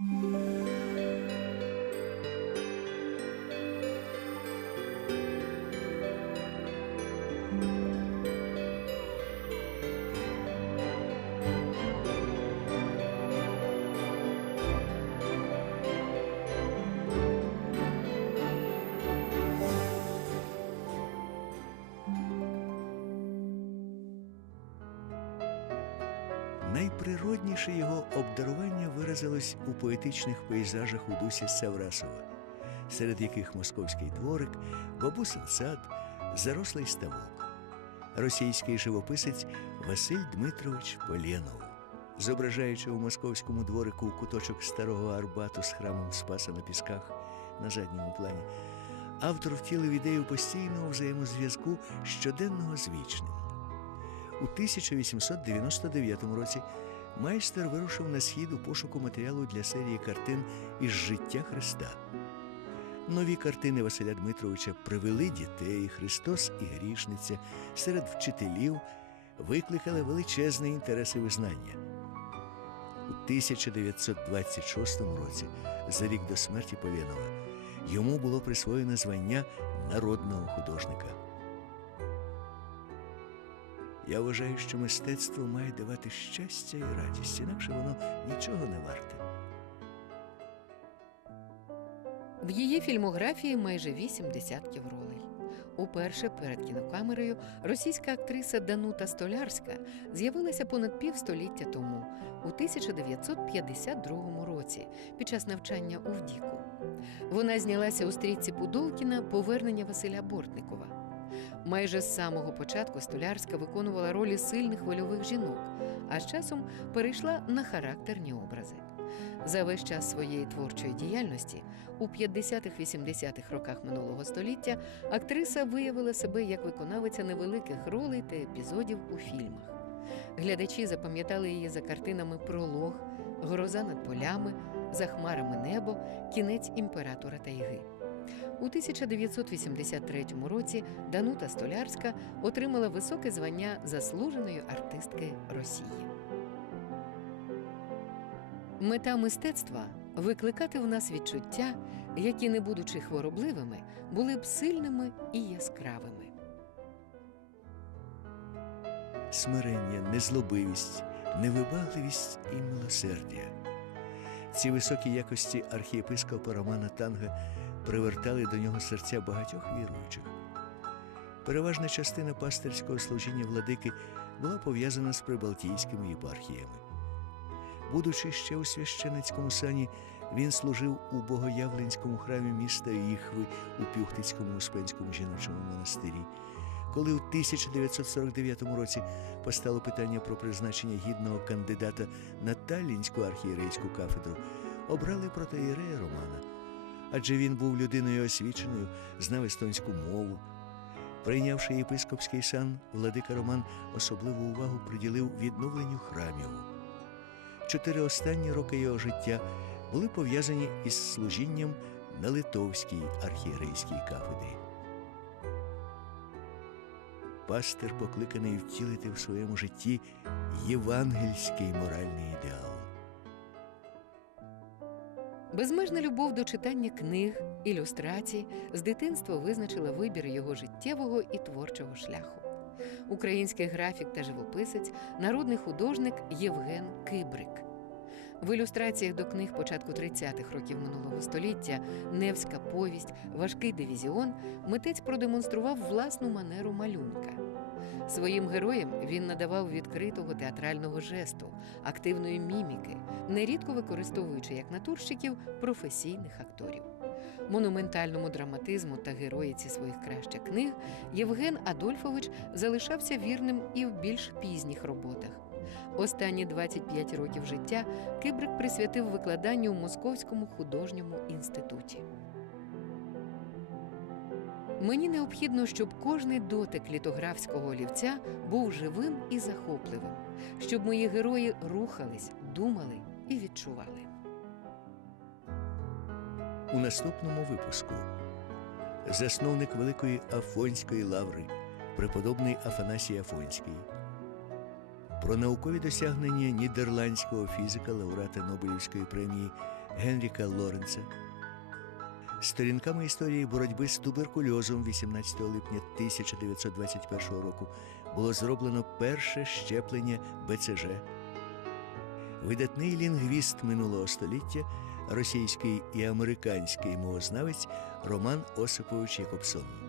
Música Найприродніше його обдарування виразилось у поетичних пейзажах у дусі Саврасова, серед яких московський дворик, бабусин сад, зарослий ставок. Російський живописець Василь Дмитрович Полєнов, зображаючи у московському дворику куточок старого Арбату з храмом Спаса на Пісках на задньому плані, автор втілив ідею постійного взаємозв'язку щоденного з вічним. У 1899 році майстер вирушив на схід у пошуку матеріалу для серії картин із життя Христа. Нові картини Василя Дмитровича привели дітей, Христос і грішниця серед вчителів викликали величезний інтерес і визнання. У 1926 році, за рік до смерті Полєнова, йому було присвоєно звання народного художника. Я вважаю, що мистецтво має давати щастя і радість, інакше воно нічого не варте. В її фільмографії майже вісім десятків ролей. Уперше перед кінокамерою російська актриса Данута Столярська з'явилася понад півстоліття тому, у 1952 році, під час навчання у ВДІКу. Вона знялася у стрічці Пудолкіна Повернення Василя Бортникова. Майже з самого початку Столярська виконувала ролі сильних вольових жінок, а з часом перейшла на характерні образи. За весь час своєї творчої діяльності у 50-80-х роках минулого століття актриса виявила себе як виконавиця невеликих ролей та епізодів у фільмах. Глядачі запам'ятали її за картинами Пролог, Гроза над полями, За хмарами небо, Кінець імператора Тайги. У 1983 році Данута Столярська отримала високе звання заслуженої артистки Росії. Мета мистецтва викликати в нас відчуття, які, не будучи хворобливими, були б сильними і яскравими. Смирення, незлобивість, невибагливість і милосердя. Ці високі якості архієпископа Романа Танга привертали до нього серця багатьох віруючих. Переважна частина пастирського служіння владики була пов'язана з прибалтійськими єпархіями. Будучи ще у священицькому сані, він служив у Богоявленському храмі міста Іхви у Пюхтицькому Успенському жіночому монастирі. Коли у 1949 році постало питання про призначення гідного кандидата на Таллінську архієрейську кафедру, обрали протоєрея Романа, адже він був людиною освіченою, знав естонську мову. Прийнявши єпископський сан, владика Роман особливу увагу приділив відновленню храмів. Чотири останні роки його життя були пов'язані із служінням на Литовській архієрейській кафедрі. Пастир покликаний втілити в своєму житті євангельський моральний ідеал. Безмежна любов до читання книг, ілюстрацій з дитинства визначила вибір його життєвого і творчого шляху. Український графік та живописець, народний художник Євген Кибрик. В ілюстраціях до книг початку 30-х років минулого століття Невська повість, важкий дивізіон митець продемонстрував власну манеру малюнка. Своїм героям він надавав відкритого театрального жесту, активної міміки, нерідко використовуючи як натурщиків професійних акторів. Монументальному драматизму та героїці своїх кращих книг Євген Адольфович залишався вірним і в більш пізніх роботах. Останні 25 років життя Кибрик присвятив викладанню у Московському художньому інституті. Мені необхідно, щоб кожний дотик літографського олівця був живим і захопливим, щоб мої герої рухались, думали і відчували. У наступному випуску засновник Великої Афонської лаври, преподобний Афанасій Афонський. Про наукові досягнення нідерландського фізика, лауреата Нобелівської премії Генріка Лоренца. Сторінками історії боротьби з туберкульозом 18 липня 1921 року було зроблено перше щеплення БЦЖ. Видатний лінгвіст минулого століття, російський і американський мовознавець Роман Осипович Якобсон.